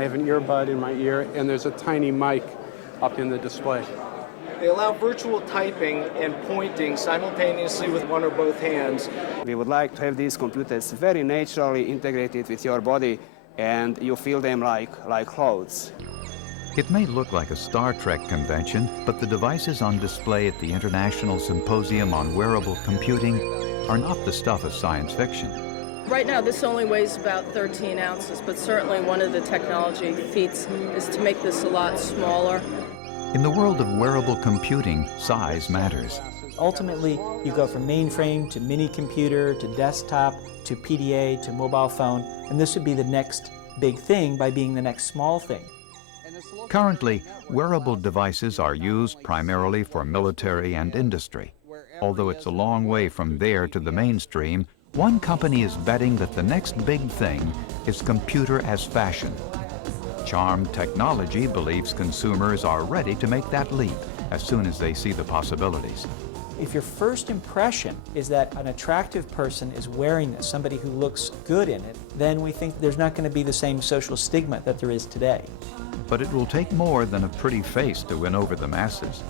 I have an earbud in my ear, and there's a tiny mic up in the display. They allow virtual typing and pointing simultaneously with one or both hands. We would like to have these computers very naturally integrated with your body, and you feel them like clothes. It may look like a Star Trek convention, but the devices on display at the International Symposium on Wearable Computing are not the stuff of science fiction. Right now, this only weighs about 13 ounces, but certainly one of the technology feats is to make this a lot smaller. In the world of wearable computing, size matters. Ultimately, you go from mainframe to mini computer to desktop to PDA to mobile phone, and this would be the next big thing by being the next small thing. Currently, wearable devices are used primarily for military and industry. Although it's a long way from there to the mainstream, one company is betting that the next big thing is computer as fashion. Charm Technology believes consumers are ready to make that leap as soon as they see the possibilities. If your first impression is that an attractive person is wearing this, somebody who looks good in it, then we think there's not going to be the same social stigma that there is today. But it will take more than a pretty face to win over the masses.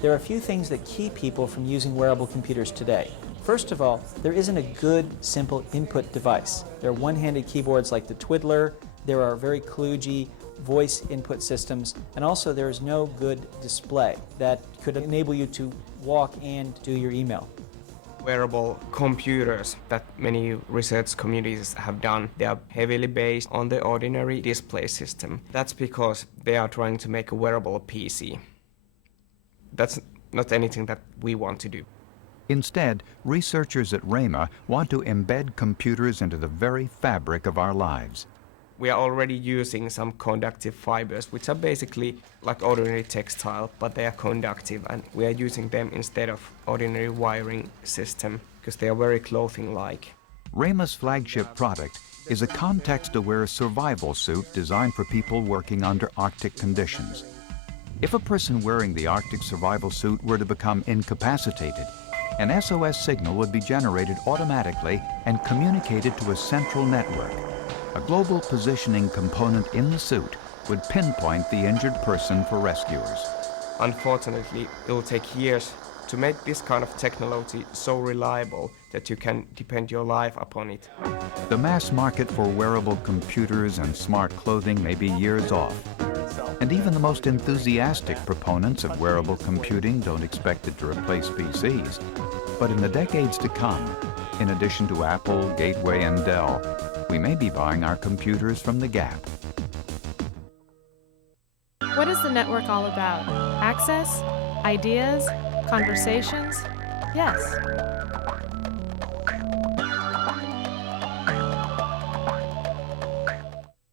There are a few things that keep people from using wearable computers today. First of all, there isn't a good, simple input device. There are one-handed keyboards like the Twiddler, there are very kludgy voice input systems, and also there is no good display that could enable you to walk and do your email. Wearable computers that many research communities have done, they are heavily based on the ordinary display system. That's because they are trying to make a wearable PC. That's not anything that we want to do. Instead, researchers at RAMA want to embed computers into the very fabric of our lives. We are already using some conductive fibers, which are basically like ordinary textile, but they are conductive, and we are using them instead of ordinary wiring system because they are very clothing-like. RAMA's flagship product is a context-aware survival suit designed for people working under Arctic conditions. If a person wearing the Arctic survival suit were to become incapacitated, an SOS signal would be generated automatically and communicated to a central network. A global positioning component in the suit would pinpoint the injured person for rescuers. Unfortunately, it will take years to make this kind of technology so reliable that you can depend your life upon it. The mass market for wearable computers and smart clothing may be years off. And even the most enthusiastic proponents of wearable computing don't expect it to replace PCs. But in the decades to come, in addition to Apple, Gateway, and Dell, we may be buying our computers from the Gap. What is the network all about? Access? Ideas? Conversations? Yes.